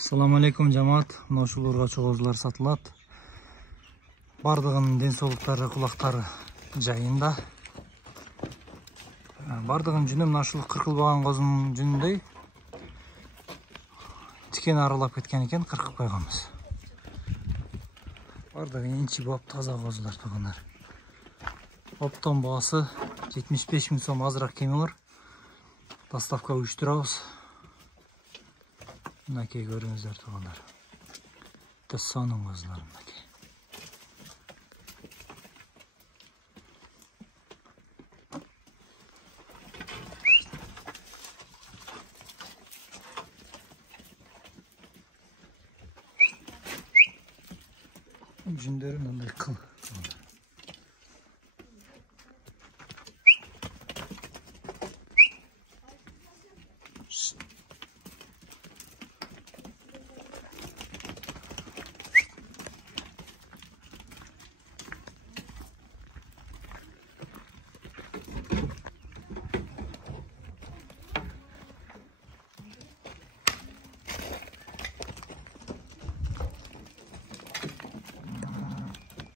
Assalamu alaikum жамаат. Мына ушуларга чогоозулар сатылат. Бардыгынын ден соолуктары, кулактары жайында. Бардыгынын жүнү мына ушул кыркылбаган козунун жүнүндөй тикени аралап кеткен экен, кыркып койгонбуз. Бардыгы инчи боп таза козулар тугандар. Оптон баасы 75 000 сом, азыраак кеми бар. Доставка уюштурабыз. Мынакей көрүңүздөр тугандар. Тесонун козулары мынакей. Жүндөрү мындай кыл.